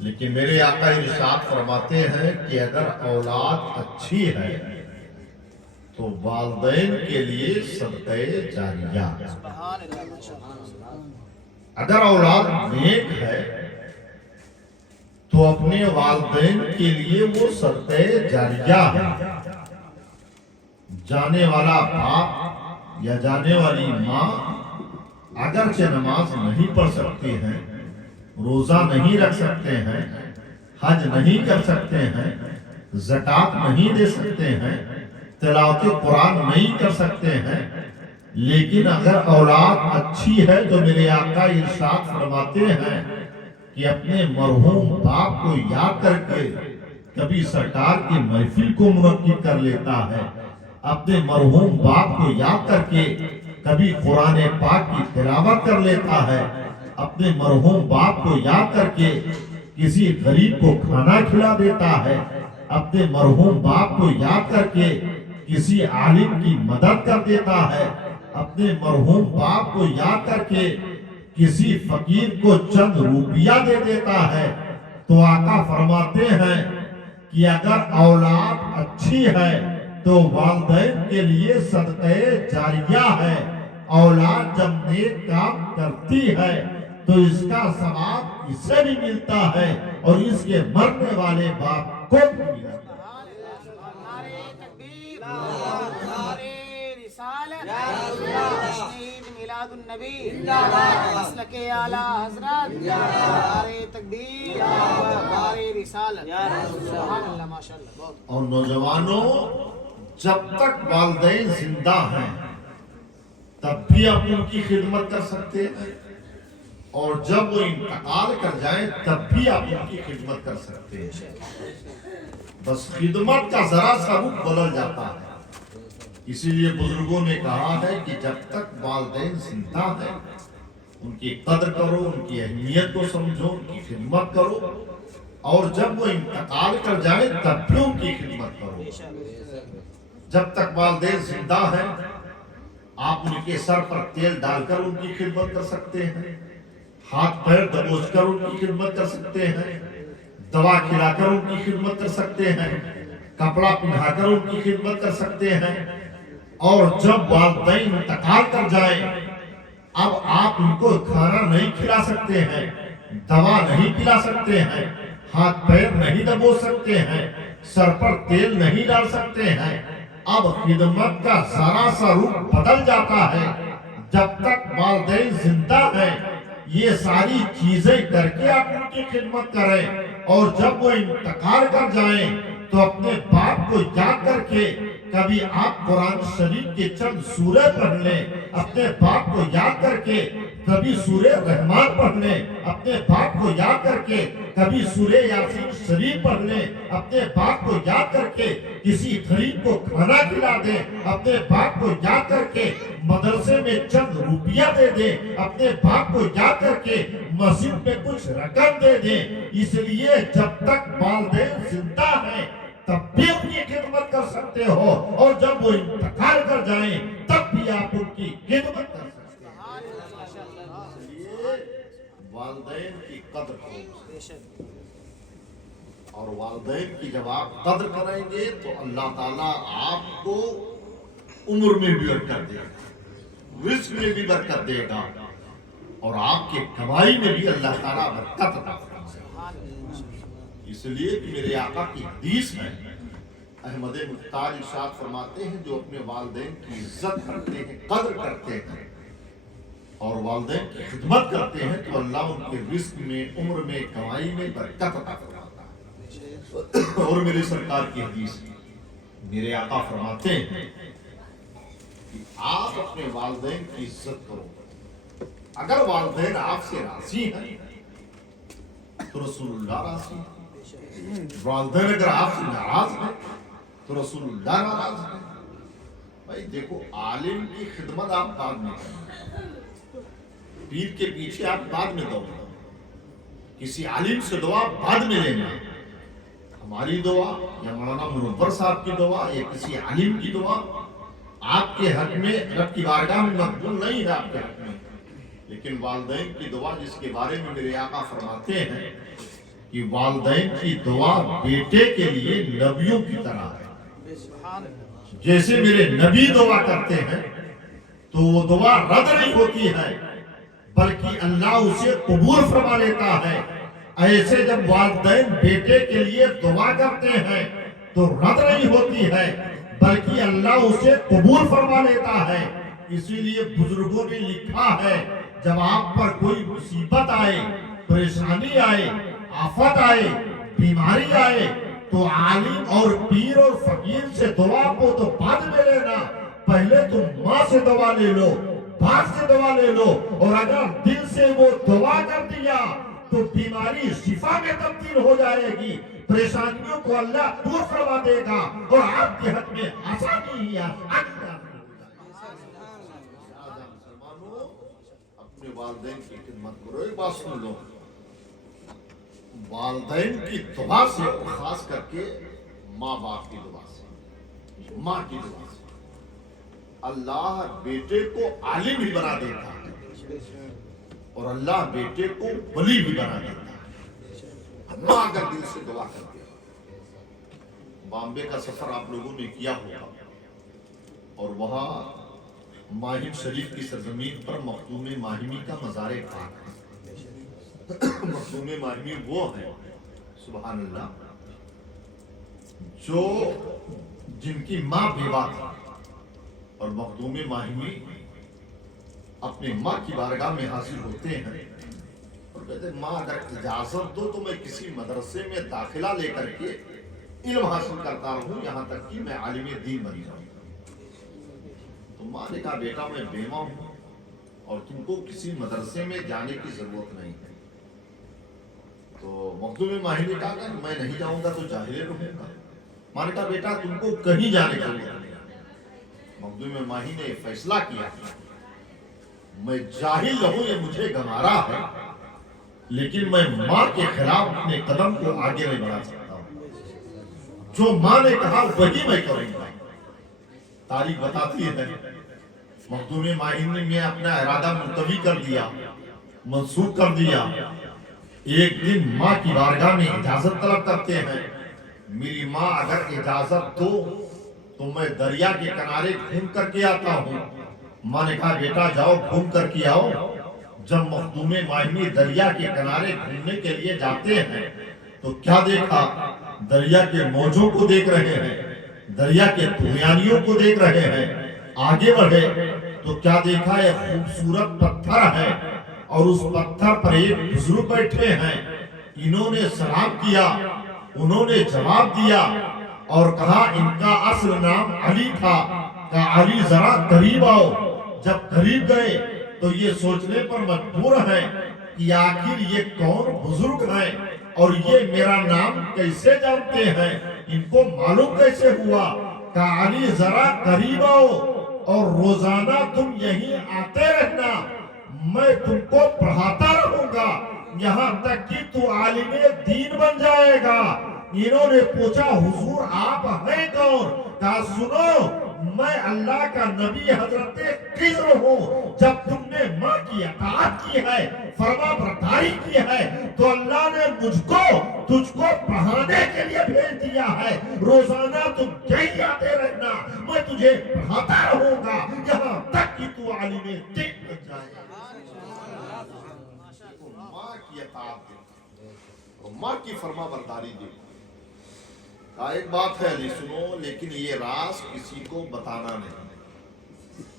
لیکن میرے آقا ارشاد فرماتے ہیں کہ اگر اولاد اچھی ہے تو والدین کے لیے صدقہ جاریہ، اگر اولاد نیک ہے تو اپنے والدین کے لیے وہ صدقہ جاریہ ہے۔ جانے والا باپ یا جانے والی ماں اگرچہ نماز نہیں پڑھ سکتے ہیں، روزہ نہیں رکھ سکتے ہیں، حج نہیں کر سکتے ہیں، زکوٰۃ نہیں دے سکتے ہیں، تلاوت قرآن نہیں کر سکتے ہیں، لیکن اگر اولاد اچھی ہے تو میرے آقا ارشاد فرماتے ہیں کہ اپنے مرحوم باپ کو یاد کر کے کبھی سرکار کی محفل کو منعقد کر لیتا ہے، اپنے مرحوم باپ کو یاد کر کے کبھی قرآن پاک کی تلاوت کر لیتا ہے، اپنے مرحوم باپ کو یاد کر کے کسی غریب کو کھانا کھلا دیتا ہے، اپنے مرحوم باپ کو یاد کر کے کسی عالم کی مدد کر دیتا ہے، اپنے مرحوم باپ کو یاد کر کے کسی فقیر کو چند روپیہ دے دیتا ہے، تو آقا فرماتے ہیں کہ اگر اولاد اچھی ہے تو والدین کے لیے صدقہ جاریہ ہے۔ اولاد جب نیک کام کرتی ہے تو اس کا ثواب اسے بھی ملتا ہے اور اس کے مرنے والے باپ کو بھی ملتا ہے۔ میلاد النبی مسلک اعلیٰ حضرت، نعرہ تکبیر، نعرہ رسالت، سبحان اللہ، ماشاءاللہ، بہت۔ اور نوجوانوں، جب تک والدین زندہ ہیں تب بھی آپ ان کی خدمت کر سکتے ہیں، اور جب وہ انتقال کر جائیں تب بھی آپ ان کی خدمت کر سکتے ہیں، بس خدمت کا ذرا سا رخ بدل جاتا ہے۔ اسی لیے بزرگوں نے کہا ہے کہ جب تک والدین زندہ ہیں ان کی قدر کرو، ان کی اہمیت کو سمجھو، ان کی خدمت کرو، اور جب وہ انتقال کر جائیں تب بھی ان کی خدمت کرو۔ جب تک والدین زندہ ہیں آپ ان کے سر پر تیل ڈال کر ان کی خدمت کر سکتے ہیں، ہاتھ پیر دبوچ کر ان کی خدمت کر سکتے ہیں، دوا کھلا کر ان کی خدمت کر سکتے ہیں، کپڑا پہنا کر ان کی خدمت کر سکتے ہیں، اور جب والدین انتقال کر جائیں اب آپ ان کو کھانا نہیں کھلا سکتے ہیں، دوا نہیں پلا سکتے ہیں، ہاتھ پیر نہیں دبو سکتے ہیں، سر پر تیل نہیں ڈال سکتے ہیں، اب خدمت کا ذرا سا رخ بدل جاتا ہے۔ جب تک والدین زندہ ہیں یہ ساری چیزیں کر کے آپ ان کی خدمت کریں، اور جب وہ انتقال کر جائیں تو اپنے باپ کو یاد کر کے کبھی آپ قرآن شریف کے چند سورے پڑھ لیں، اپنے باپ کو یاد کر کے کبھی سورہ رحمان پڑھ لیں، اپنے باپ کو یاد کر کے کبھی سورہ یاسین شریف پڑھ لیں، اپنے باپ کو یاد کر کے کسی غریب کو کھانا کھلا دیں، اپنے باپ کو یاد کر کے مدرسے میں چند روپیہ دے دیں، اپنے باپ کو یاد کر کے مسجد میں کچھ رقم دے دیں۔ اس لیے جب تک والدین زندہ ہیں تب بھی ان کی خدمت کر سکتے ہو، اور جب وہ انتقال کر جائیں تب بھی آپ ان کی خدمت کر سکتے ہیں۔ اس لیے والدین کی قدر کرو، اور والدین کی جب آپ قدر کریں گے تو اللہ تعالیٰ آپ کو عمر میں بھی برکت دے گا، رزق میں بھی برکت دے گا، اور آپ کے کمائی میں بھی اللہ تعالیٰ برکت عطا فرمائے گا۔ اس لیے کہ میرے آقا کی حدیث ہے، احمد مختار ارشاد فرماتے ہیں جو اپنے والدین کی عزت کرتے ہیں، قدر کرتے ہیں اور والدین کی خدمت کرتے ہیں تو اللہ ان کے رزق میں، عمر میں، کمائی میں برکت عطا فرماتا ہے۔ اور میرے سرکار کی حدیث میرے آقا فرماتے ہیں کہ آپ اپنے والدین کی عزت کرو، اگر والدین آپ سے راضی ہیں تو رسول اللہ راضی ہیں، والدین اگر آپ سے ناراض ہیں تو رسول اللہ ناراض ہیں۔ بھائی دیکھو، عالم کی خدمت آپ بعد میں کریں، پیر کے پیچھے آپ بعد میں دوڑیں، کسی عالم سے دعا بعد میں لینا، ہماری دعا یا مولانا منور صاحب کی دعا یا کسی عالم کی دعا آپ کے حق میں رب کی بارگاہ میں مقبول نہیں ہے آپ کے حق میں، لیکن والدین کی دعا جس کے بارے میں میرے آقا فرماتے ہیں کہ والدین کی دعا بیٹے کے لیے نبیوں کی طرح ہے. سبحان اللہ. جیسے میرے نبی دعا کرتے ہیں تو وہ دعا رد نہیں ہوتی ہے بلکہ اللہ اسے قبول فرما لیتا ہے. ایسے جب والدین بیٹے کے لیے دعا کرتے ہیں تو رد نہیں ہوتی ہے بلکہ اللہ اسے قبول فرما لیتا ہے. اسی لیے بزرگوں نے لکھا ہے جب آپ پر کوئی مصیبت آئے، پریشانی آئے، آفت آئے، بیماری آئے تو عالم اور پیر اور فقیر سے دعا کو تو بعد میں لینا، پہلے تم ماں سے دعا لے لو، باپ سے دعا لے لو. اور اگر دل سے وہ دعا کر دیا تو بیماری شفا میں تبدیل ہو جائے گی، پریشانیوں کو اللہ دور فرما دے گا اور آپ کے حق میں آسانی ہی آسانی. اپنے والدین کی خدمت کرو. ایک بات سن لو، والدین کی دعا سے اور خاص کر کے ماں باپ کی دعا سے، ماں کی دعا سے اللہ بیٹے کو عالم بھی بنا دیتا ہے اور اللہ بیٹے کو ولی بھی بنا دیتا ہے. ماں اگر دل سے دعا کرتے ہیں. بامبے کا سفر آپ لوگوں نے کیا ہوگا اور وہاں ماہم شریف کی سرزمین پر مخدوم ماہمی کا مزار پاک ہے. مخدوم ماہمی وہ ہے سبحان اللہ جو جن کی ماں بیوہ تھی اور مخدوم ماہمی اپنی ماں کی بارگاہ میں حاضر ہوتے ہیں اور کہتے ہیں ماں اگر اجازت دو تو میں کسی مدرسے میں داخلہ لے کر کے علم حاصل کرتا رہوں یہاں تک کہ میں عالم دین بن جاؤں. تو ماں نے کہا بیٹا میں بیوہ ہوں اور تم کو کسی مدرسے میں جانے کی ضرورت نہیں ہے. تو مخدوم ماہی نے کہا کہ میں نہیں جاؤں گا تو جاہل رہوں گا. ماں نے کہا بیٹا تم کو کہیں جانے کی ضرورت نہیں. مخدوم ماہی نے فیصلہ کیا میں جاہل رہوں یہ مجھے گوارا ہے لیکن میں ماں کے خلاف اپنے قدم کو آگے نہیں بڑھا سکتا ہوں. جو ماں نے کہا وہی میں کروں گا. تاریخ بتاتی ہے مخدوم ماہی نے اپنا ارادہ ملتوی کر دیا، منسوخ کر دیا. ایک دن ماں کی بارگاہ میں اجازت طلب کرتے ہیں. میری ماں اگر اجازت دو تو میں دریا کے کنارے گھوم کر کے آتا ہوں. ماں نے کہا بیٹا جاؤ گھوم کر کے آؤ. جب مخدوم ماہمی دریا کے کنارے گھومنے کے لیے جاتے ہیں تو کیا دیکھا؟ دریا کے موجوں کو دیکھ رہے ہیں، دریا کے طغیانیوں کو دیکھ رہے ہیں. آگے بڑھے تو کیا دیکھا؟ ایک خوبصورت پتھر ہے اور اس پتھر پر ایک بزرگ بیٹھے ہیں. انہوں نے سلام کیا، انہوں نے جواب دیا اور کہا ان کا اصل نام علی تھا. کہا علی ذرا قریب آؤ. جب قریب گئے تو یہ سوچنے پر مجبور ہیں کہ آخر یہ کون بزرگ ہیں اور یہ میرا نام کیسے جانتے ہیں، ان کو معلوم کیسے ہوا. کہا علی ذرا قریب آؤ اور روزانہ تم یہیں آتے رہنا، میں تم کو پڑھاتا رہوں گا یہاں تک کہ تو عالم دین بن جائے گا. انہوں نے پوچھا حضور آپ ہیں کون؟ کہا سنو میں اللہ کا نبی حضرت خضر ہوں. جب تم نے ماں کی اطاعت کی ہے، فرما برداری کی ہے تو اللہ نے مجھ کو تجھ کو پڑھانے کے لیے بھیج دیا ہے. روزانہ تم یہیں آتے رہنا، میں تجھے پڑھاتا رہوں گا یہاں تک کہ تو عالم دین بن جائے. ماں کی اطاعت دے، ماں کی فرما برداری دے. ایک بات ہے علی سنو، لیکن یہ راز کسی کو بتانا نہیں.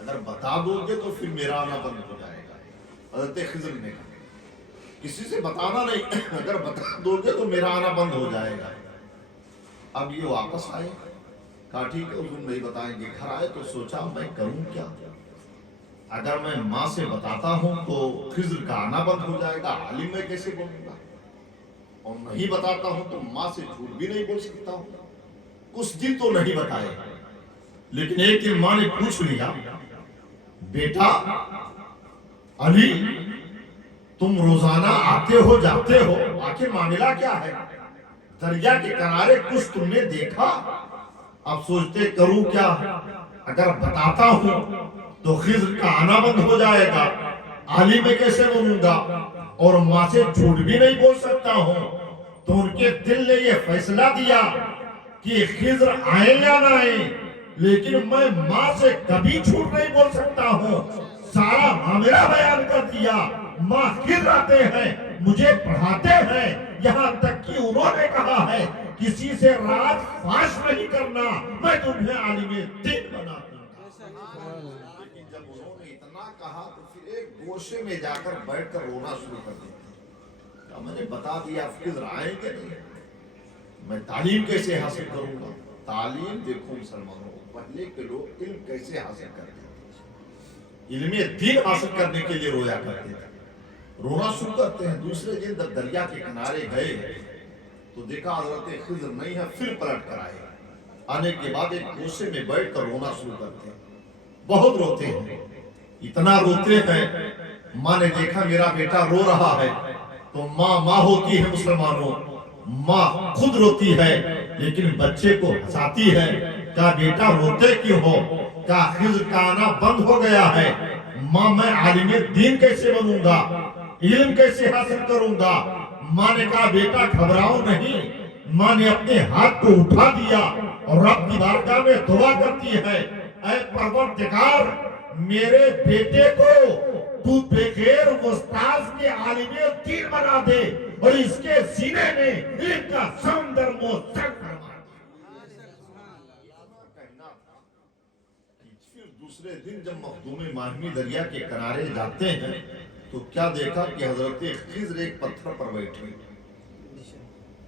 اگر بتا دو گے تو پھر میرا آنا بند ہو جائے گا. حضرت خضر نے کہا کسی سے بتانا نہیں، اگر بتا دو گے تو میرا آنا بند ہو جائے گا. اب یہ واپس آئے، کہا ٹھیک ہے حضور نہیں بتائیں گے. گھر آئے تو سوچا میں کروں کیا؟ اگر میں ماں سے بتاتا ہوں تو خضر کا آنا بند ہو جائے گا، عالم میں کیسے بولوں گا؟ اور نہیں بتاتا ہوں تو ماں سے جھوٹ بھی نہیں بول سکتا ہوں. کچھ دن تو نہیں بتائے لیکن ایک دن ماں نے پوچھ لیا بیٹا علی تم روزانہ آتے ہو جاتے ہو، آخر معاملہ کیا ہے؟ دریا کے کنارے کچھ تم نے دیکھا؟ اب سوچتے کروں کیا؟ اگر بتاتا ہوں تو خضر کا آنا بند ہو جائے گا، علی میں کیسے بنوں گا اور ماں سے جھوٹ بھی نہیں بول سکتا ہوں. تو ان کے دل نے یہ فیصلہ دیا کہ خضر آئے یا نہ آئے، لیکن میں ماں سے کبھی جھوٹ نہیں بول سکتا ہوں، سارا معاملہ بیان کر دیا۔ ماں خضر آتے ہیں، مجھے پڑھاتے ہیں، یہاں تک کہ انہوں نے کہا ہے کسی سے راز فاش نہیں کرنا، میں تمہیں عالم دین بنا دوں گا۔ لیکن جب انہوں نے اتنا کہا تو پھر ایک گوشے میں جا کر بیٹھ کر رونا شروع کر دیا۔ کیا میں نے بتا دیا خضر آئیں گے نہیں، میں تعلیم کیسے حاصل کروں گا؟ تعلیم دیکھو مسلمانوں، پہلے کے لوگ علم کیسے حاصل کرتے تھے، علم دین حاصل کرنے کے لیے رویا کرتے تھے۔ رونا شروع کرتے ہیں۔ دوسرے دن جب دریا کے کنارے گئے تو دیکھا حضرت خضر نہیں ہے، پھر پلٹ کر آئے۔ آنے کے بعد ایک گوشے میں بیٹھ کر رونا شروع کرتے ہیں، بہت روتے ہیں، اتنا روتے ہیں ماں نے دیکھا میرا بیٹا رو رہا ہے تو ماں ہوتی ہے مسلمانوں، ماں خود روتی ہے لیکن بچے کو ہنساتی ہے۔ کہا بیٹا روتے کیوں ہو؟ کہا خضر کا آنا بند ہو گیا ہے، ماں میں عالم دین کیسے بنوں گا، علم کیسے حاصل کروں گا؟ ماں نے کہا بیٹا گھبراؤ نہیں۔ ماں نے اپنے ہاتھ کو اٹھا دیا اور رب کی بارگاہ میں دعا کرتی ہے، اے پروردگار میرے بیٹے کو تو بغیر استاذ کے عالم دین بنا دے اور اس کے سینے میں علم کا سمندر موسر فرما دے۔ پھر دوسرے دن جب مخدوم ماہمی دریا کے کنارے جاتے ہیں تو کیا دیکھا کہ حضرت خضر ایک پتھر پر بیٹھے،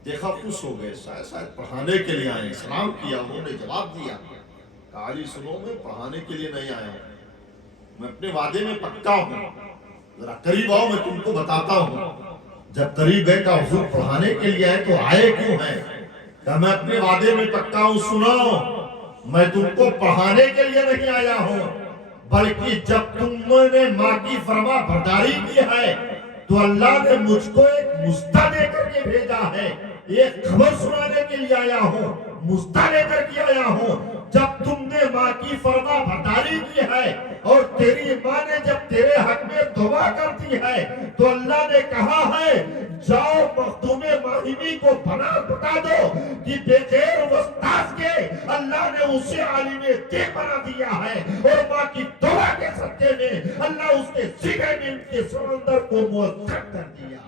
دیکھا خوش ہو گئے، شاید پڑھانے کے لیے آئے، سلام کیا، انہوں نے جواب دیا، کہا علی سنو میں پڑھانے کے لیے نہیں آیا ہوں، میں اپنے وعدے میں پکا ہوں، ذرا قریب آؤ میں تم کو بتاتا ہوں۔ جب قریب گئے کہ حضور پڑھانے کے لیے آئے تو آئے کیوں ہیں؟ کہ میں اپنے وعدے میں پکا ہوں، سنو میں تم کو پڑھانے کے لیے نہیں آیا ہوں، بلکہ جب تم نے ماں کی فرما برداری کی ہے تو اللہ نے مجھ کو ایک مستہ دے کر کے بھیجا ہے، ایک خبر سنانے کے لیے آیا ہوں، مستہ لے کر کے آیا ہوں۔ جب تم نے ماں کی فرما برداری کی ہے اور تیری ماں نے جب تیرے حق میں دعا کر دی ہے تو اللہ نے کہا ہے جاؤ مخدوم ماہمی کو بتا دو کہ بغیر استاذ کے اللہ نے اسے عالم دین بنا دیا ہے اور ماں کی دعا کے صدقے میں اللہ اس کے سینے میں ان کے سمندر کو مؤثر کر دیا۔